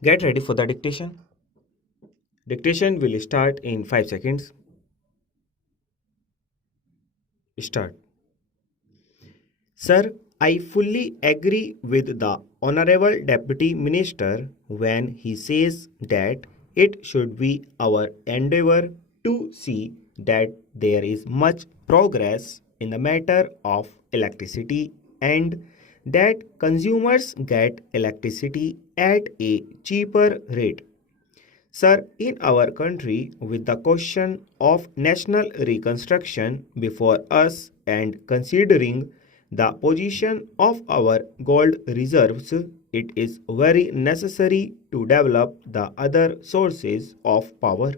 Get ready for the dictation. Dictation will start in 5 seconds. Start. Sir, I fully agree with the Honorable Deputy Minister when he says that it should be our endeavor to see that there is much progress in the matter of electricity and that consumers get electricity at a cheaper rate. Sir, in our country, with the question of national reconstruction before us and considering the position of our gold reserves, it is very necessary to develop the other sources of power.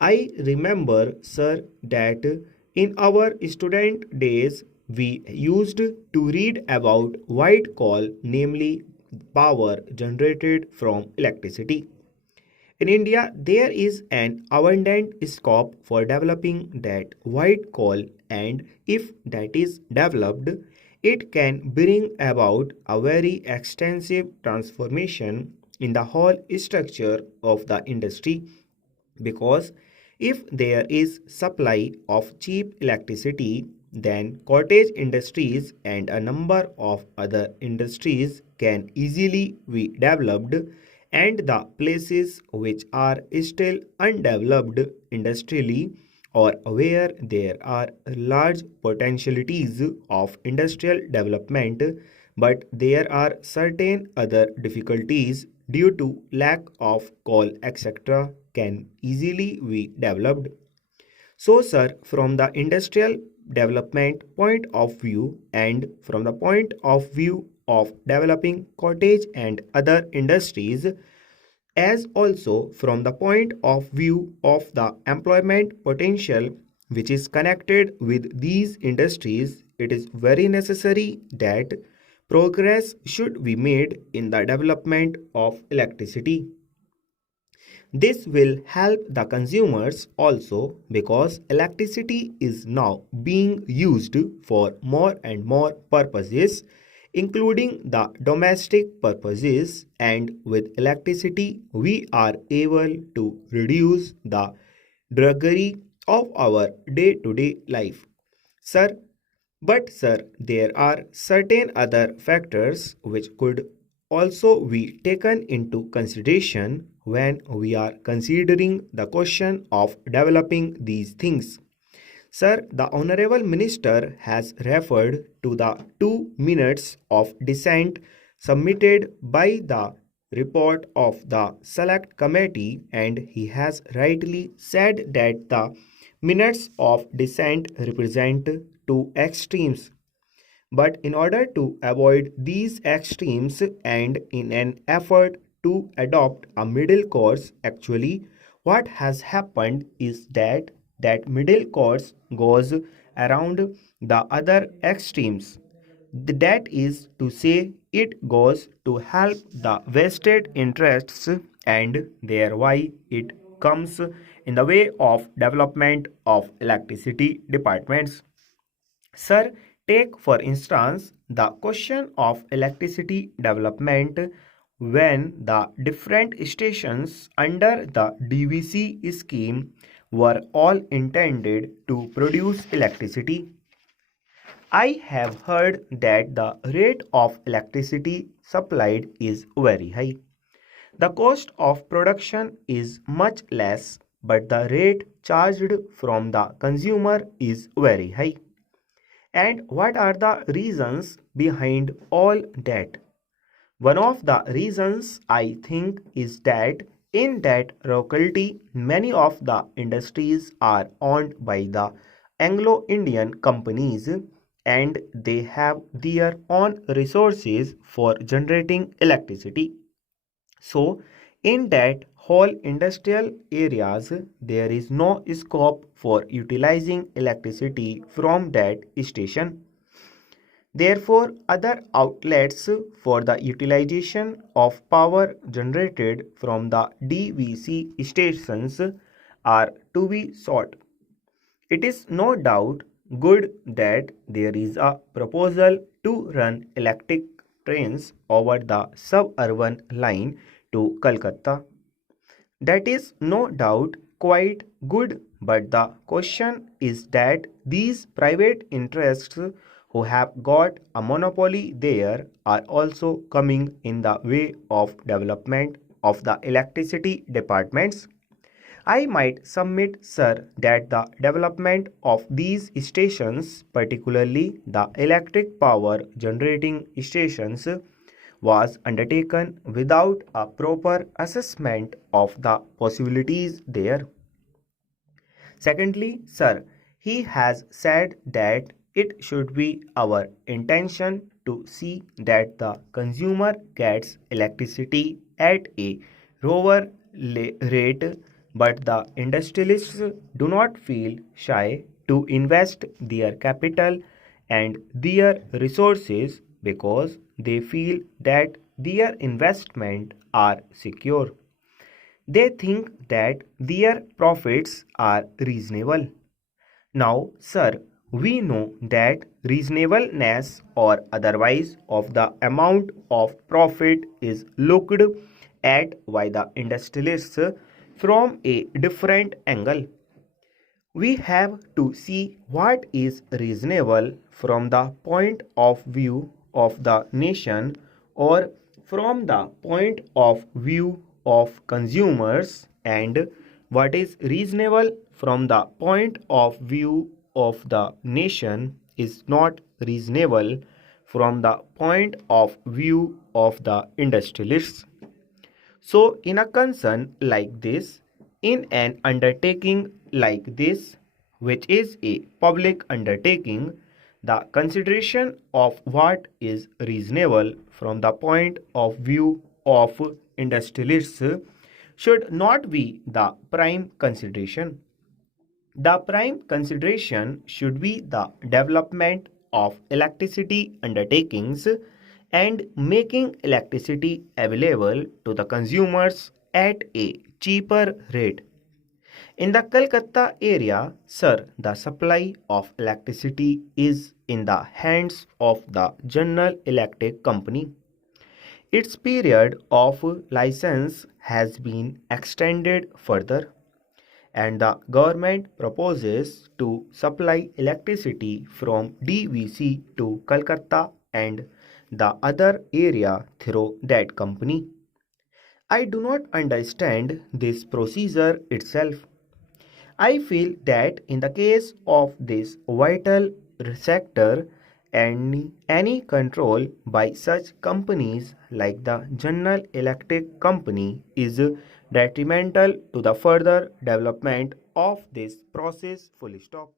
I remember, sir, that in our student days we used to read about white coal, namely power generated from electricity. In India, there is an abundant scope for developing that white coal, and if that is developed, it can bring about a very extensive transformation in the whole structure of the industry because if there is supply of cheap electricity, then cottage industries and a number of other industries can easily be developed, and the places which are still undeveloped industrially or where there are large potentialities of industrial development, but there are certain other difficulties due to lack of coal, etc., can easily be developed. So, sir, from the industrial development point of view and from the point of view of developing cottage and other industries, as also from the point of view of the employment potential which is connected with these industries, it is very necessary that progress should be made in the development of electricity. This will help the consumers also because electricity is now being used for more and more purposes, including the domestic purposes, and with electricity we are able to reduce the drudgery of our day-to-day life. Sir, but sir, there are certain other factors which could also be taken into consideration when we are considering the question of developing these things. Sir, the Honorable Minister has referred to the 2 minutes of dissent submitted by the report of the Select Committee, and he has rightly said that the minutes of dissent represent two extremes. But in order to avoid these extremes and in an effort to adopt a middle course, actually, what has happened is that that middle course goes around the other extremes. That is to say, it goes to help the vested interests and thereby it comes in the way of development of electricity departments. Sir, take for instance the question of electricity development when the different stations under the DVC scheme were all intended to produce electricity. I have heard that the rate of electricity supplied is very high. The cost of production is much less, but the rate charged from the consumer is very high. And what are the reasons behind all that? One of the reasons I think is that in that locality, many of the industries are owned by the Anglo Indian companies and they have their own resources for generating electricity. So, in that whole industrial areas, there is no scope for utilizing electricity from that station. Therefore, other outlets for the utilization of power generated from the DVC stations are to be sought. It is no doubt good that there is a proposal to run electric trains over the suburban line to Calcutta. That is no doubt quite good, but the question is that these private interests who have got a monopoly there are also coming in the way of development of the electricity departments. I might submit, sir, that the development of these stations, particularly the electric power generating stations, was undertaken without a proper assessment of the possibilities there. Secondly, sir, he has said that it should be our intention to see that the consumer gets electricity at a lower rate, but the industrialists do not feel shy to invest their capital and their resources because they feel that their investment are secure. They think that their profits are reasonable. Now, sir, we know that reasonableness or otherwise of the amount of profit is looked at by the industrialists from a different angle. We have to see what is reasonable from the point of view of the nation or from the point of view of consumers, and what is reasonable from the point of view of the nation is not reasonable from the point of view of the industrialists. So, in a concern like this, in an undertaking like this, which is a public undertaking, the consideration of what is reasonable from the point of view of industrialists should not be the prime consideration. The prime consideration should be the development of electricity undertakings and making electricity available to the consumers at a cheaper rate. In the Calcutta area, sir, the supply of electricity is in the hands of the General Electric Company. Its period of license has been extended further, and the government proposes to supply electricity from DVC to Calcutta and the other area through that company. I do not understand this procedure itself. I feel that in the case of this vital sector, any control by such companies like the General Electric Company is detrimental to the further development of this process. Full stop.